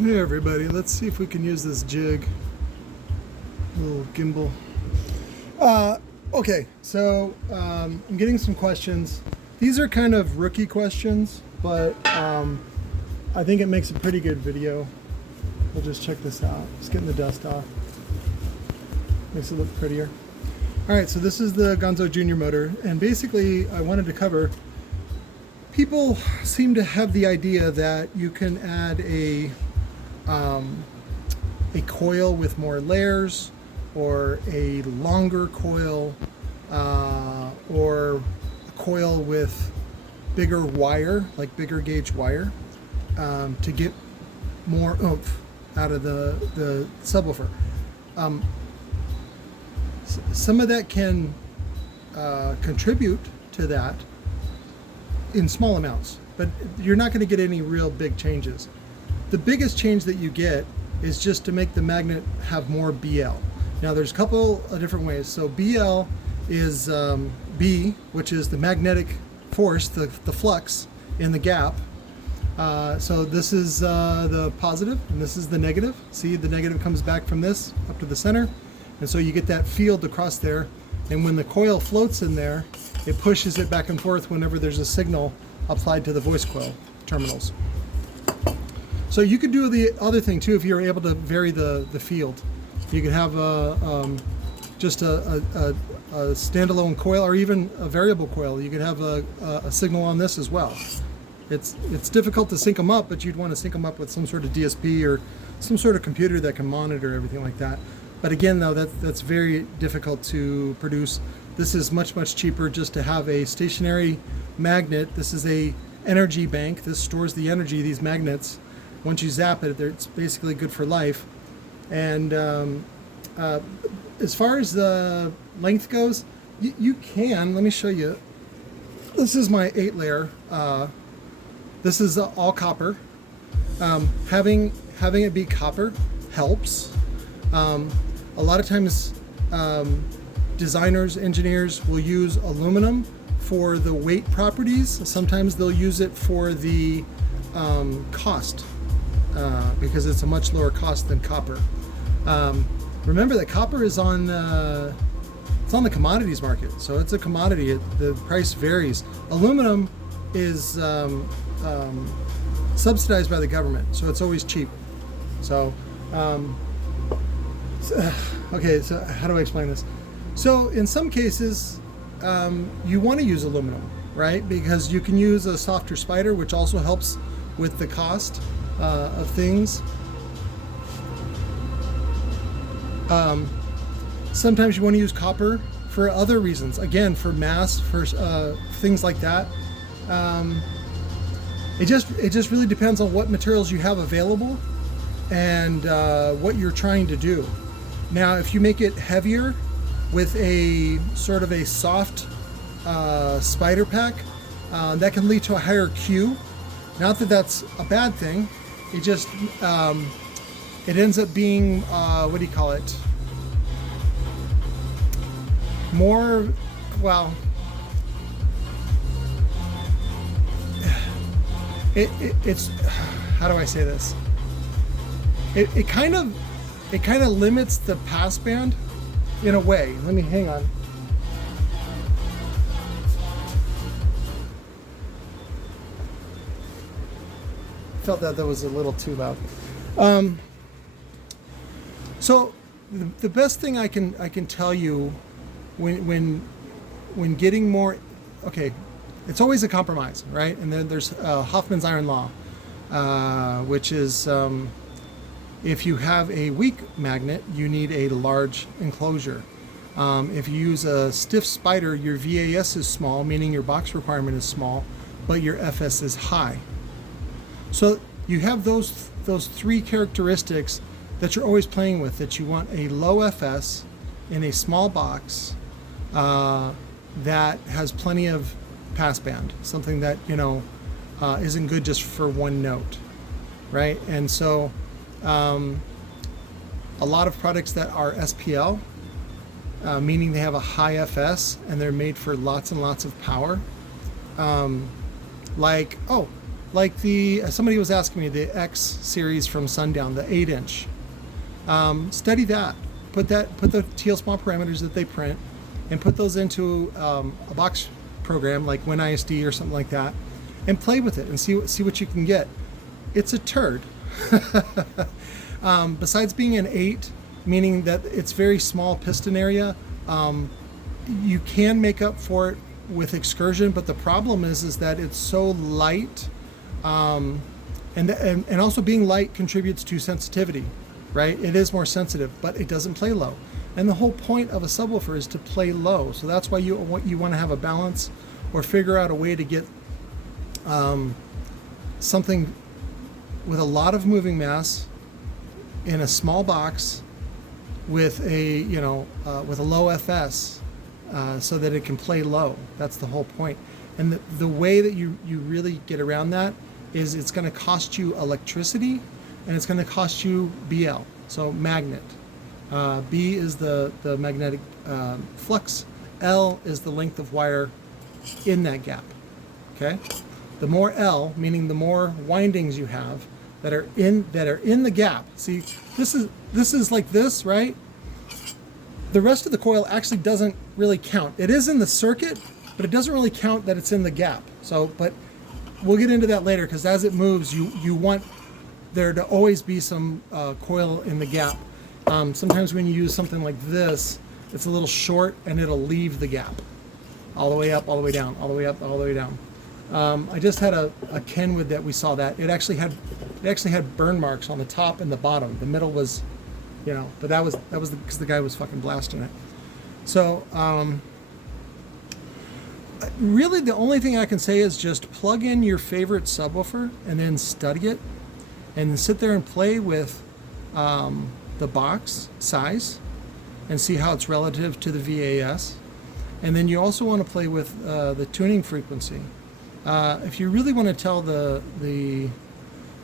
Hey everybody, let's see if we can use this jig. Little gimbal. Okay, so I'm getting some questions. These are kind of rookie questions, but I think it makes a pretty good video. We'll just check this out. Just getting the dust off. Makes it look prettier. Alright, so this is the GONZO Jr motor, and basically I wanted to cover, people seem to have the idea that you can add a coil with more layers, or a longer coil, or a coil with bigger wire, like bigger gauge wire, to get more oomph out of the subwoofer. Some of that can contribute to that in small amounts, but you're not going to get any real big changes. The biggest change that you get is just to make the magnet have more BL. Now there's a couple of different ways. So BL is B, which is the magnetic force, the flux in the gap. So this is the positive and this is the negative. See, the negative comes back from this up to the center. And so you get that field across there. And when the coil floats in there, it pushes it back and forth whenever there's a signal applied to the voice coil terminals. So you could do the other thing too if you're able to vary the field. You could have just a standalone coil, or even a variable coil. You could have a signal on this as well. It's difficult to sync them up, but you'd want to sync them up with some sort of DSP or some sort of computer that can monitor everything like that. But again, though, that's very difficult to produce. This is much cheaper just to have a stationary magnet. This is a energy bank. This stores the energy, these magnets. Once you zap it, it's basically good for life. And as far as the length goes, you can, let me show you. This is my 8-layer. This is all copper. Having it be copper helps. A lot of times designers, engineers will use aluminum for the weight properties. Sometimes they'll use it for the cost, because it's a much lower cost than copper. Remember that copper is on it's on the commodities market, so it's a commodity. The price varies. Aluminum is subsidized by the government, so it's always cheap. So okay, so how do I explain this? So in some cases, you want to use aluminum, right? Because you can use a softer spider, which also helps with the cost of things. Sometimes you want to use copper for other reasons. Again, for mass, for things like that. It just really depends on what materials you have available and what you're trying to do. Now, if you make it heavier with a sort of a soft spider pack, that can lead to a higher Q. Not that that's a bad thing. It just it ends up being what do you call it? More, well, it's how do I say this? It kind of limits the passband in a way. Let me hang on. Felt that was a little too loud. So the best thing I can tell you when getting more, okay, it's always a compromise, right? And then there's Hoffman's iron law, which is if you have a weak magnet, you need a large enclosure. If you use a stiff spider, your VAS is small, meaning your box requirement is small, but your FS is high. So you have those three characteristics that you're always playing with, that you want a low FS in a small box that has plenty of passband, something that, you know, isn't good just for one note, right? And so a lot of products that are SPL, meaning they have a high FS and they're made for lots and lots of power, like, oh, like somebody was asking me the X series from Sundown, the 8-inch. Study that. Put the TL small parameters that they print, and put those into a box program like WinISD or something like that, and play with it and see what you can get. It's a turd. Besides being an 8, meaning that it's very small piston area, you can make up for it with excursion, but the problem is that it's so light, and also being light contributes to sensitivity, right? It is more sensitive, but it doesn't play low. And the whole point of a subwoofer is to play low. So that's why you want to have a balance, or figure out a way to get something with a lot of moving mass in a small box with a with a low FS, so that it can play low. That's the whole point. And the way that you really get around that is it's going to cost you electricity, and it's going to cost you BL, so magnet. B is the magnetic flux. L is the length of wire in that gap. Okay, the more L, meaning the more windings you have that are in the gap. See, this is like this, right? The rest of the coil actually doesn't really count. It is in the circuit, but it doesn't really count that it's in the gap. So, but we'll get into that later, because as it moves, you want there to always be some coil in the gap. Sometimes when you use something like this, it's a little short and it'll leave the gap. All the way up, all the way down, all the way up, all the way down. I just had a Kenwood that we saw that. It actually had burn marks on the top and the bottom. The middle was, but that was because the guy was fucking blasting it. So really the only thing I can say is just plug in your favorite subwoofer and then study it, and then sit there and play with the box size and see how it's relative to the VAS. And then you also want to play with the tuning frequency. If you really want to tell the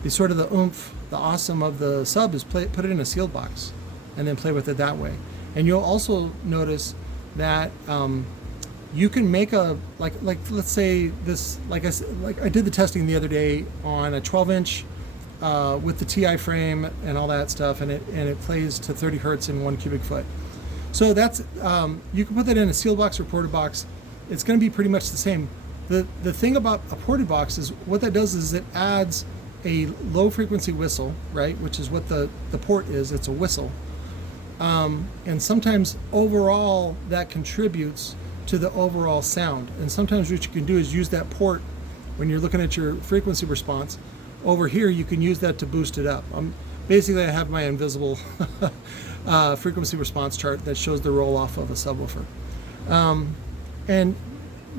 sort of the oomph, the awesome of the sub, is put it in a sealed box and then play with it that way. And you'll also notice that you can make a like let's say this, like I did the testing the other day on a 12-inch with the TI frame and all that stuff, and it plays to 30 hertz in 1 cubic foot. So that's you can put that in a sealed box or ported box. It's going to be pretty much the same. The thing about a ported box is what that does is it adds a low frequency whistle, right? Which is what the port is. It's a whistle. And sometimes overall that contributes to the overall sound. And sometimes what you can do is use that port when you're looking at your frequency response. Over here, you can use that to boost it up. Basically, I have my invisible frequency response chart that shows the roll-off of a subwoofer. And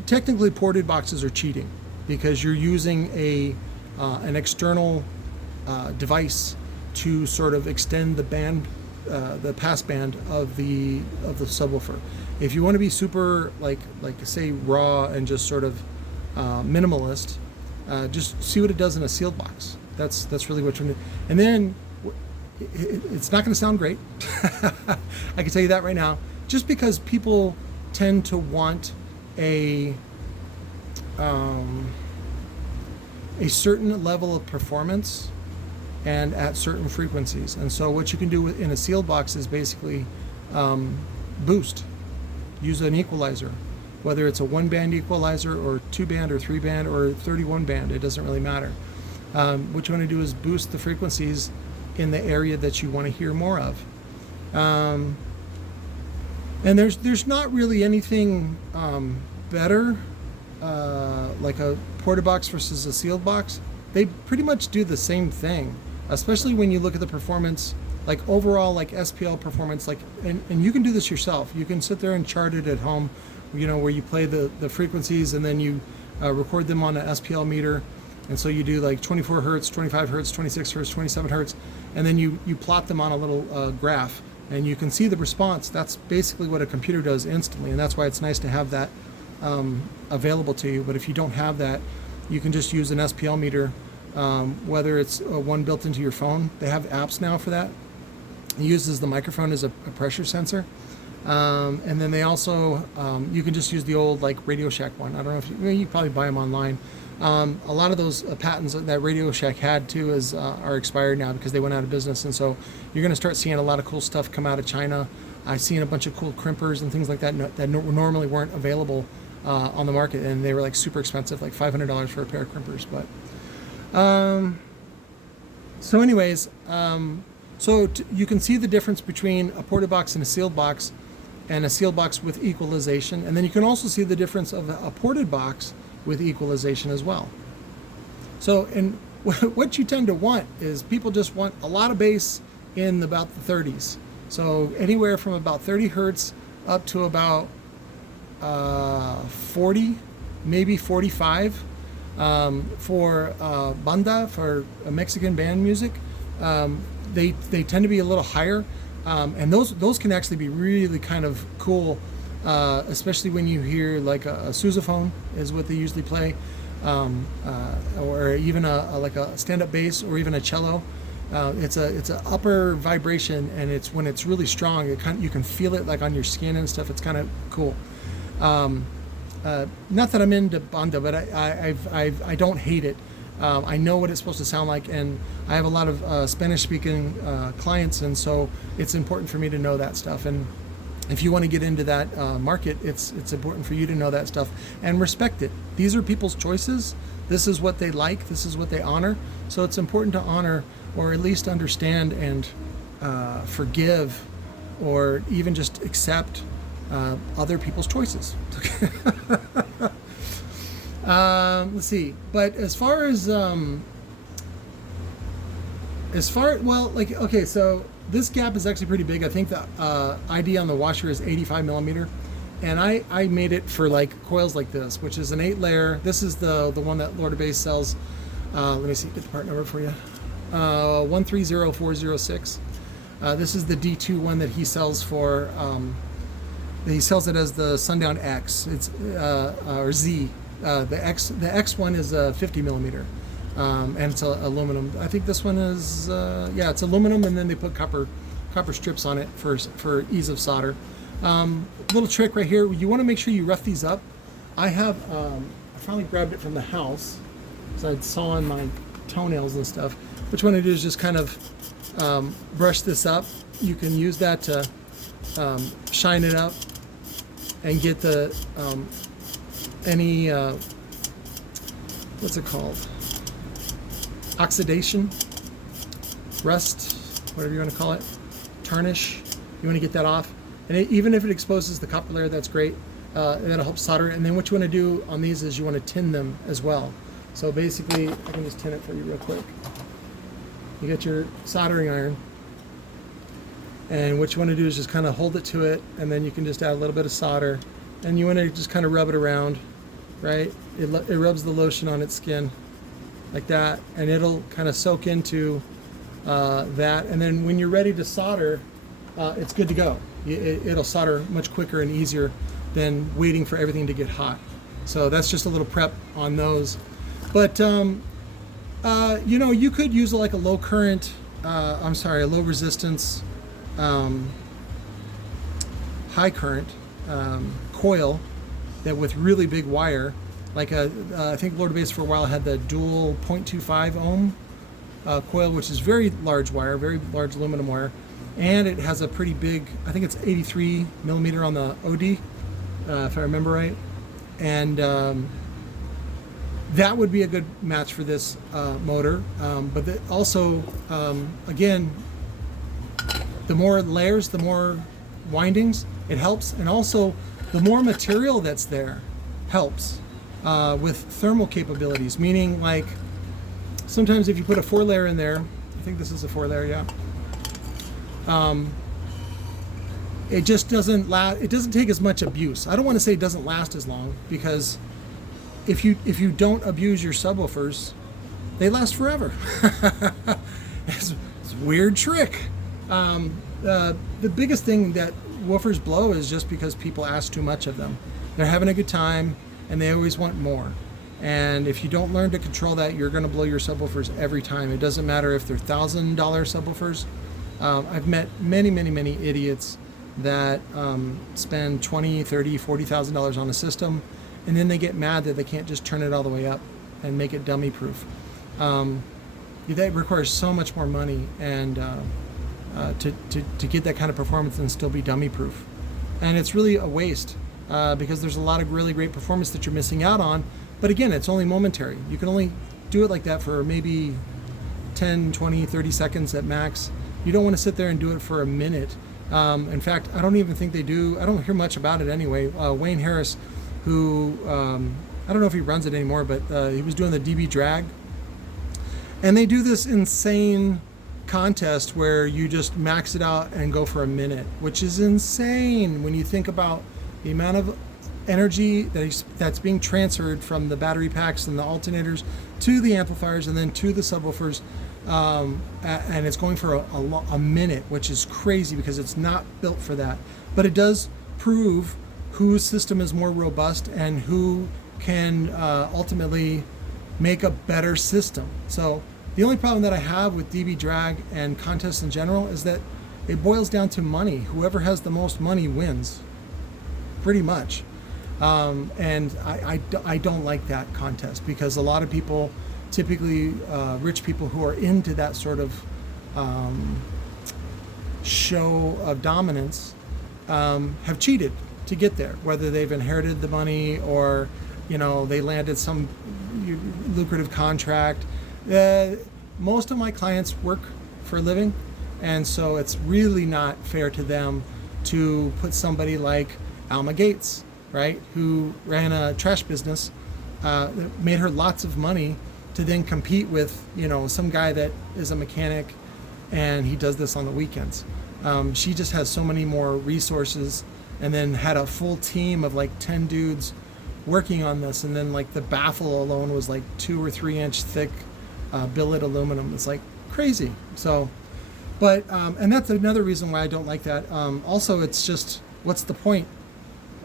technically, ported boxes are cheating because you're using an external device to sort of extend the band, the pass band of the subwoofer. If you want to be super like say raw and just sort of minimalist, just see what it does in a sealed box. That's really what you're doing. And then it's not going to sound great. I can tell you that right now. Just because people tend to want a certain level of performance and at certain frequencies. And so what you can do in a sealed box is basically boost. Use an equalizer, whether it's a 1-band equalizer or 2-band or 3-band or 31-band, it doesn't really matter. What you want to do is boost the frequencies in the area that you want to hear more of. And there's not really anything better, like a ported box versus a sealed box. They pretty much do the same thing, especially when you look at the performance, like overall, like SPL performance, like, and you can do this yourself. You can sit there and chart it at home, where you play the frequencies and then you record them on an SPL meter. And so you do like 24 hertz, 25 hertz, 26 hertz, 27 hertz, and then you plot them on a little graph, and you can see the response. That's basically what a computer does instantly, and that's why it's nice to have that available to you. But if you don't have that, you can just use an SPL meter, whether it's one built into your phone. They have apps now for that. It uses the microphone as a pressure sensor. And then they also, you can just use the old like Radio Shack one. I don't know if you probably buy them online. A lot of those patents that Radio Shack had too are expired now because they went out of business, and so you're going to start seeing a lot of cool stuff come out of China. I've seen a bunch of cool crimpers and things like that that normally weren't available on the market, and they were like super expensive, like $500 for a pair of crimpers. But so anyways, you can see the difference between a ported box and a sealed box, and a sealed box with equalization, and then you can also see the difference of a ported box with equalization as well. So, and what you tend to want is people just want a lot of bass in about the 30s. So anywhere from about 30 hertz up to about 40, maybe 45 for banda, for Mexican band music. They tend to be a little higher, and those can actually be really kind of cool. Especially when you hear like a sousaphone is what they usually play, or even like a stand-up bass, or even a cello. It's an upper vibration, and it's when it's really strong. You can feel it like on your skin and stuff. It's kind of cool. Not that I'm into banda, but I don't hate it. I know what it's supposed to sound like, and I have a lot of Spanish-speaking clients, and so it's important for me to know that stuff. And if you want to get into that market, it's important for you to know that stuff and respect it. These are people's choices. This is what they like. This is what they honor. So it's important to honor, or at least understand and forgive, or even just accept other people's choices. Let's see. But as far, well, like, okay, so this gap is actually pretty big. I think the ID on the washer is 85 millimeter, and I made it for like coils like this, which is an 8-layer. This is the one that Lord of Bass sells. Let me see, get the part number for you. 130406. This is the D2 one that he sells for. He sells it as the Sundown X. It's or Z. The X one is 50 millimeter. And it's aluminum. I think this one is, yeah, it's aluminum, and then they put copper strips on it for ease of solder. Little trick right here, you want to make sure you rough these up. I finally grabbed it from the house, so I'd sawing my toenails and stuff. What you want to do is just kind of brush this up. You can use that to shine it up and get the any what's it called? Oxidation, rust, whatever you want to call it, tarnish. You want to get that off, and even if it exposes the copper layer, that's great. That'll help solder it. And then what you want to do on these is you want to tin them as well. So basically, I can just tin it for you real quick. You get your soldering iron, and what you want to do is just kind of hold it to it, and then you can just add a little bit of solder, and you want to just kind of rub it around, right? It rubs the lotion on its skin like that, and it'll kind of soak into that, and then when you're ready to solder, it's good to go. It'll solder much quicker and easier than waiting for everything to get hot. So that's just a little prep on those. But you know, you could use like a low current, a low resistance, high current coil that with really big wire. Like I think Lord of Bass for a while had the dual 0.25 ohm coil, which is very large wire, very large aluminum wire, and it has a pretty big, I think it's 83 millimeter on the OD, if I remember right, and that would be a good match for this motor. But also, again, the more layers, the more windings, it helps, and also the more material that's there helps. With thermal capabilities, meaning like sometimes if you put a 4-layer in there, I think this is a 4-layer, yeah. It just doesn't last. It doesn't take as much abuse. I don't want to say it doesn't last as long, because if you don't abuse your subwoofers, they last forever. It's a weird trick. The biggest thing that woofers blow is just because people ask too much of them. They're having a good time, and they always want more. And if you don't learn to control that, you're going to blow your subwoofers every time. It doesn't matter if they're $1,000 subwoofers. I've met many idiots that spend $20,000, $30,000, $40,000 on a system, and then they get mad that they can't just turn it all the way up. and make it dummy proof. That requires so much more money and to get that kind of performance and still be dummy proof. And it's really a waste because there's a lot of really great performance that you're missing out on. But again, it's only momentary. You can only do it like that for maybe 10, 20, 30 seconds at max. You don't want to sit there and do it for a minute. In fact, I don't even think they do. I don't hear much about it anyway. Wayne Harris, who I don't know if he runs it anymore, but he was doing the DB drag. And they do this insane contest where you just max it out and go for a minute, which is insane when you think about the amount of energy that's being transferred from the battery packs and the alternators to the amplifiers and then to the subwoofers. And it's going for a minute, which is crazy because it's not built for that. But it does prove whose system is more robust and who can ultimately make a better system. So the only problem that I have with DB drag and contests in general is that it boils down to money. Whoever has the most money wins, pretty much. And I don't like that contest because a lot of people, typically rich people who are into that sort of show of dominance, have cheated to get there, whether they've inherited the money or they landed some lucrative contract. Most of my clients work for a living, and so it's really not fair to them to put somebody like Alma Gates, right, who ran a trash business, made her lots of money, to then compete with some guy that is a mechanic and he does this on the weekends. She just has so many more resources, and then had a full team of like 10 dudes working on this, and then like the baffle alone was like 2 or 3 inch thick billet aluminum. It's like crazy. So but and that's another reason why I don't like that. Also, it's just, what's the point?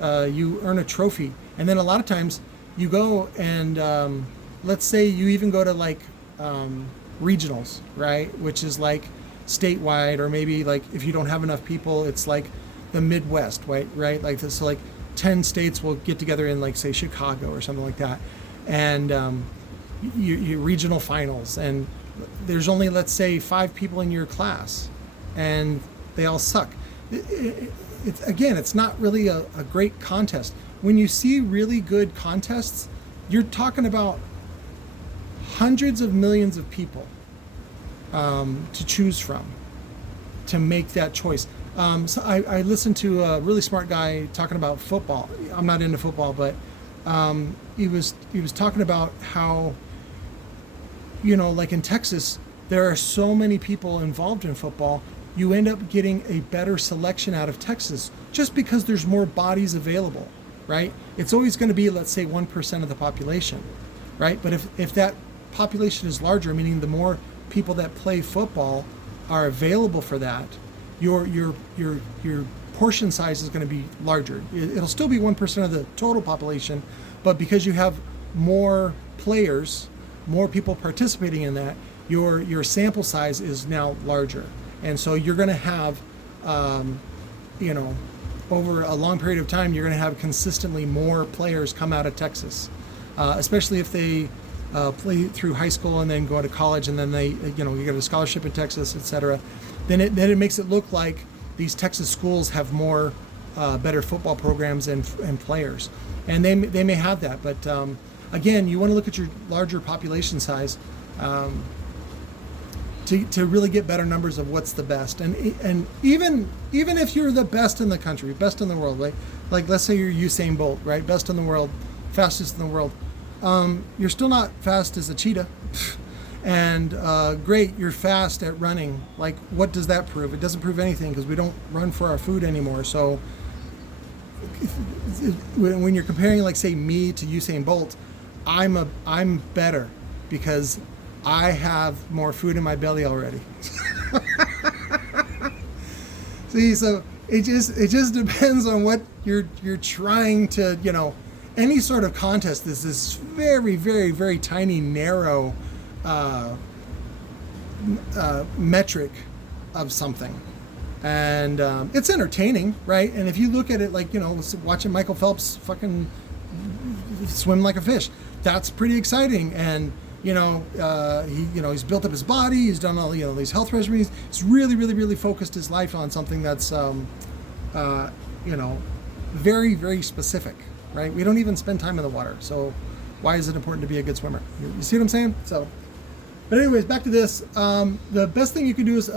You earn a trophy, and then a lot of times you go and let's say you even go to like regionals, right, which is like statewide, or maybe like if you don't have enough people, it's like the Midwest, right? Like this, so like 10 states will get together in like say Chicago or something like that, and you regional finals, and there's only, let's say, 5 people in your class, and they all suck. It's not really a great contest. When you see really good contests, you're talking about hundreds of millions of people to choose from to make that choice. So I listened to a really smart guy talking about football. I'm not into football, but he was talking about how, like in Texas, there are so many people involved in football, you end up getting a better selection out of Texas just because there's more bodies available, right? It's always going to be, let's say, 1% of the population, right? But if that population is larger, meaning the more people that play football are available for that, your portion size is going to be larger. It'll still be 1% of the total population, but because you have more players, more people participating in that, your sample size is now larger. And so you're going to have, over a long period of time, you're going to have consistently more players come out of Texas, especially if they play through high school and then go to college, and then they, you get a scholarship in Texas, etc. Then it makes it look like these Texas schools have more better football programs and players, and they may have that, but again, you want to look at your larger population size to really get better numbers of what's the best. And even if you're the best in the country, best in the world, like let's say you're Usain Bolt, right, best in the world, fastest in the world, you're still not fast as a cheetah. And great, you're fast at running. Like, what does that prove? It doesn't prove anything, because we don't run for our food anymore. So when you're comparing, like, say, me to Usain Bolt, I'm better because I have more food in my belly already. See, so it just depends on what you're trying to, any sort of contest is this very, very, very tiny, narrow metric of something, and it's entertaining, right? And if you look at it like, watching Michael Phelps fucking swim like a fish, that's pretty exciting. And he's built up his body. He's done all these health regimens. He's really focused his life on something that's very, very specific, right? We don't even spend time in the water, so why is it important to be a good swimmer? You see what I'm saying? So, but anyways, back to this. The best thing you can do is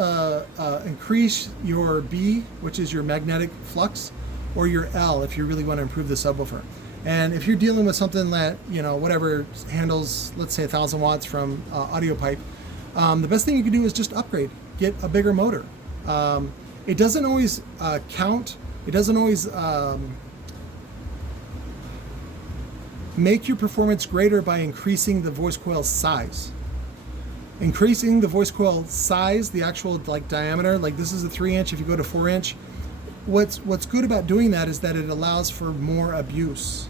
increase your B, which is your magnetic flux, or your L if you really want to improve the subwoofer. And if you're dealing with something that, whatever handles, let's say 1,000 watts from audio pipe, the best thing you can do is just upgrade, get a bigger motor. It doesn't always count. It doesn't always make your performance greater by increasing the voice coil size. Increasing the voice coil size, the actual diameter, like this is a 3-inch, if you go to 4-inch, what's good about doing that is that it allows for more abuse,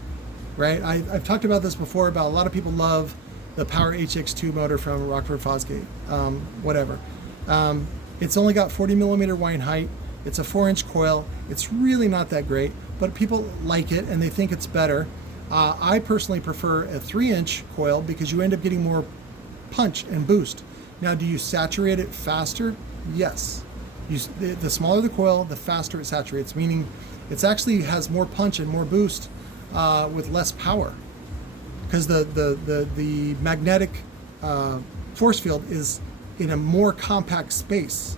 right? I've talked about this before, about a lot of people love the Power HX2 motor from Rockford Fosgate, whatever. It's only got 40 millimeter wind height. It's a 4-inch coil. It's really not that great, but people like it and they think it's better. I personally prefer a 3-inch coil because you end up getting more punch and boost. Now, do you saturate it faster? Yes. The smaller the coil, the faster it saturates, meaning it actually has more punch and more boost with less power, because the magnetic force field is in a more compact space.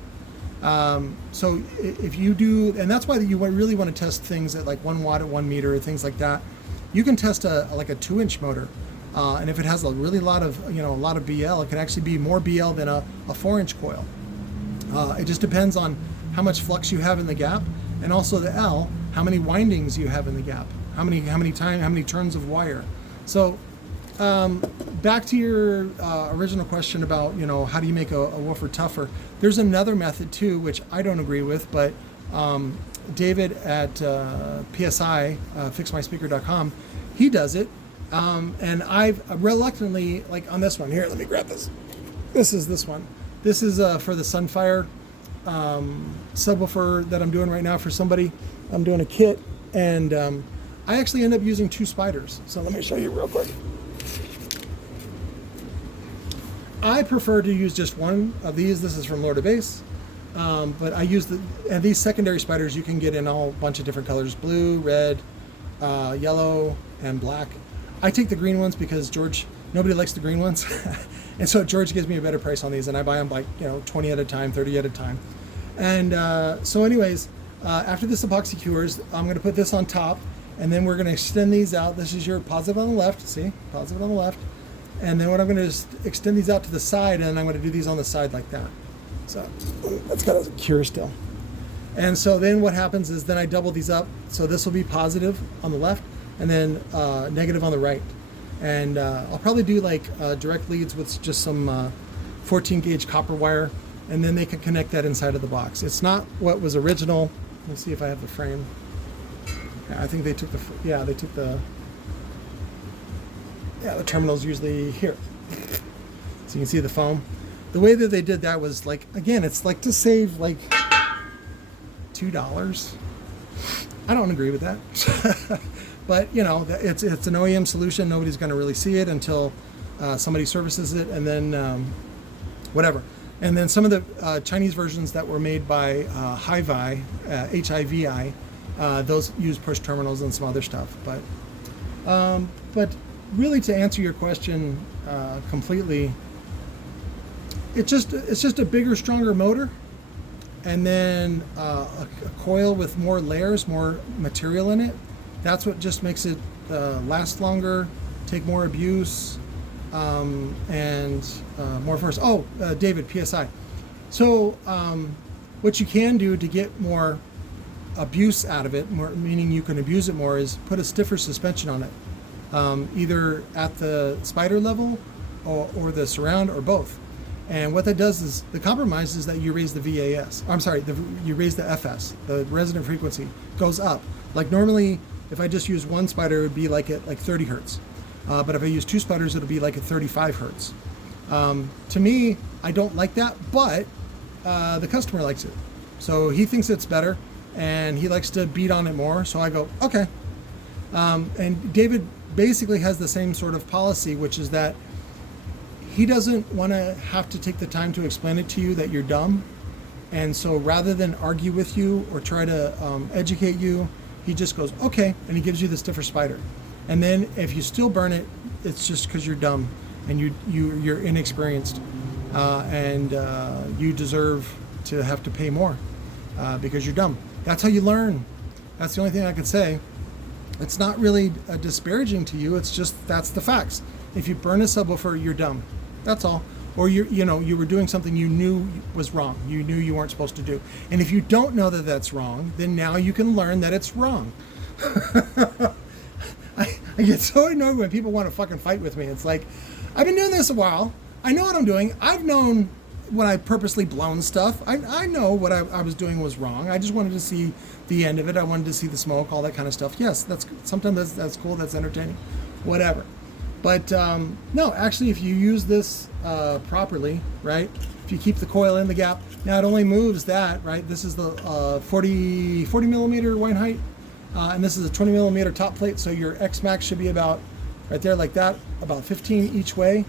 So if you do, and that's why you really want to test things at like 1 watt at 1 meter, things like that. You can test a 2-inch motor, and if it has a lot of BL, it can actually be more BL than a 4-inch coil. It just depends on how much flux you have in the gap, and also the L, how many windings you have in the gap, how many turns of wire. So back to your original question about how do you make a woofer tougher. There's another method too, which I don't agree with, but David at PSI, fixmyspeaker.com, he does it, and I've reluctantly, like on this one here, let me grab this. This is this one. This is for the Sunfire subwoofer that I'm doing right now for somebody. I'm doing a kit, and I actually end up using 2 spiders. So let me show you real quick. I prefer to use just one of these. This is from Lord of Bass, but I use and these secondary spiders you can get in all bunch of different colors: blue, red, yellow, and black. I take the green ones because nobody likes the green ones. And so George gives me a better price on these, and I buy them like 20 at a time, 30 at a time. And so anyways, after this epoxy cures, I'm going to put this on top, and then we're going to extend these out. This is your positive on the left, see? Positive on the left. And then what I'm going to do is extend these out to the side, and I'm going to do these on the side like that. So that's got a cure still. And so then what happens is then I double these up. So this will be positive on the left, and then negative on the right. And I'll probably do like direct leads with just some 14 gauge copper wire, and then they can connect that inside of the box. It's not what was original. Let's see if I have the frame. Yeah, I think they took the terminal's usually here. So you can see the foam. The way that they did that was like, again, it's like to save like $2. I don't agree with that. But it's an OEM solution. Nobody's going to really see it until somebody services it, and then whatever. And then some of the Chinese versions that were made by Hivi, HIVI, those use push terminals and some other stuff. But really, to answer your question completely, it's just a bigger, stronger motor, and then a coil with more layers, more material in it. That's what just makes it last longer, take more abuse, and more force. Oh, David, PSI. So what you can do to get more abuse out of it, meaning you can abuse it more, is put a stiffer suspension on it, either at the spider level or the surround, or both. And what that does is, the compromise is that you raise the VAS. I'm sorry, you raise the FS, the resonant frequency goes up. Like normally, if I just use one spider, it would be like at 30 hertz. But if I use 2 spiders, it'll be like at 35 hertz. To me, I don't like that, but the customer likes it. So he thinks it's better, and he likes to beat on it more. So I go, okay. And David basically has the same sort of policy, which is that he doesn't want to have to take the time to explain it to you that you're dumb. And so rather than argue with you or try to educate you, he just goes, okay, and he gives you the stiffer spider. And then if you still burn it, it's just because you're dumb and you're inexperienced, and you deserve to have to pay more because you're dumb. That's how you learn. That's the only thing I can say. It's not really disparaging to you. It's just that's the facts. If you burn a subwoofer, you're dumb. That's all. Or you were doing something you knew was wrong. You knew you weren't supposed to do. And if you don't know that that's wrong, then now you can learn that it's wrong. I get so annoyed when people want to fucking fight with me. It's like, I've been doing this a while. I know what I'm doing. I've known when I purposely blown stuff. I know what I was doing was wrong. I just wanted to see the end of it. I wanted to see the smoke, all that kind of stuff. Yes, sometimes that's cool. That's entertaining. Whatever. But no, actually, if you use this properly, right? If you keep the coil in the gap, now it only moves that, right? This is the 40 millimeter wind height, and this is a 20 millimeter top plate. So your X max should be about right there, like that, about 15 each way.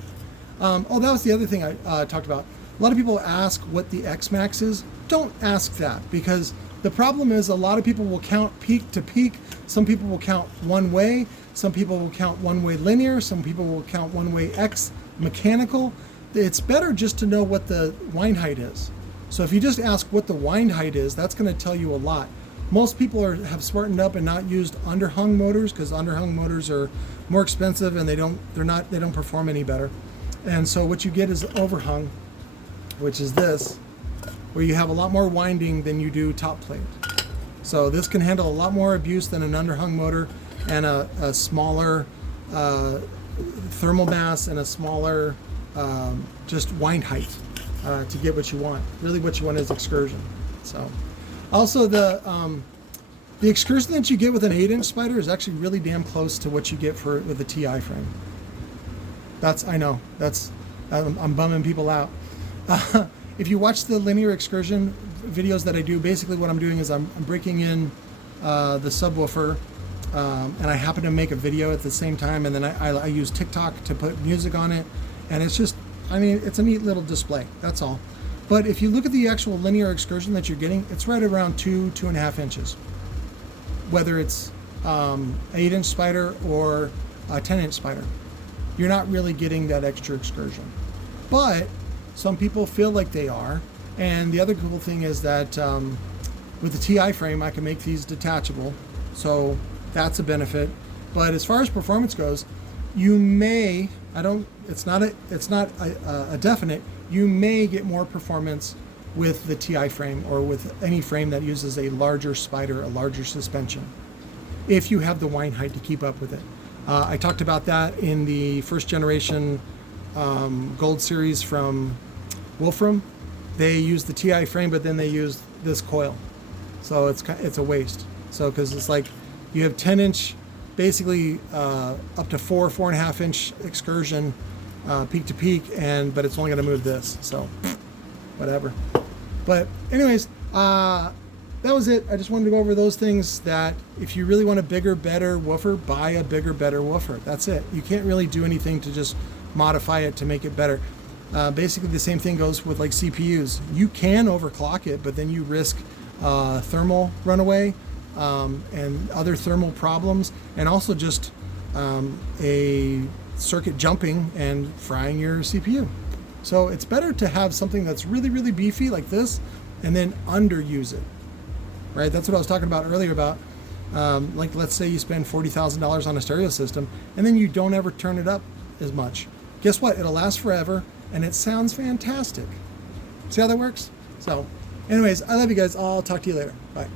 Oh, that was the other thing I talked about. A lot of people ask what the X max is. Don't ask that, because the problem is a lot of people will count peak to peak. Some people will count one way. Some people will count one way linear. Some people will count one way X mechanical. It's better just to know what the wind height is. So if you just ask what the wind height is, that's going to tell you a lot. Most people have smartened up and not used underhung motors, because underhung motors are more expensive and they don't perform any better. And so what you get is overhung, which is this, where you have a lot more winding than you do top plate. So this can handle a lot more abuse than an underhung motor, and a smaller thermal mass and a smaller just wind height to get what you want. Really what you want is excursion. So also the excursion that you get with an 8-inch spider is actually really damn close to what you get with a TI frame. I'm bumming people out. If you watch the linear excursion videos that I do, basically what I'm doing is I'm breaking in the subwoofer, and I happen to make a video at the same time, and then I use TikTok to put music on it, and it's just, it's a neat little display, that's all. But if you look at the actual linear excursion that you're getting, it's right around 2.5 inches. Whether it's 8-inch spider or a 10-inch spider, you're not really getting that extra excursion. But some people feel like they are. And the other cool thing is that with the TI frame, I can make these detachable. So that's a benefit. But as far as performance goes, you may, it's not a definite, you may get more performance with the TI frame or with any frame that uses a larger spider, a larger suspension, if you have the wind height to keep up with it. I talked about that in the first generation Gold series from Wolfram. They used the TI frame, but then they used this coil. So it's a waste. So because it's like you have 10-inch, basically up to 4.5 inch excursion peak to peak, but it's only going to move this. So whatever. But anyways, that was it. I just wanted to go over those things, that if you really want a bigger, better woofer, buy a bigger, better woofer. That's it. You can't really do anything to just modify it to make it better. Basically the same thing goes with like CPUs. You can overclock it, but then you risk thermal runaway and other thermal problems, and also just a circuit jumping and frying your CPU. So it's better to have something that's really, really beefy like this and then underuse it, right? That's what I was talking about earlier about, like let's say you spend $40,000 on a stereo system and then you don't ever turn it up as much. Guess what? It'll last forever and it sounds fantastic. See how that works? So anyways, I love you guys. I'll talk to you later. Bye.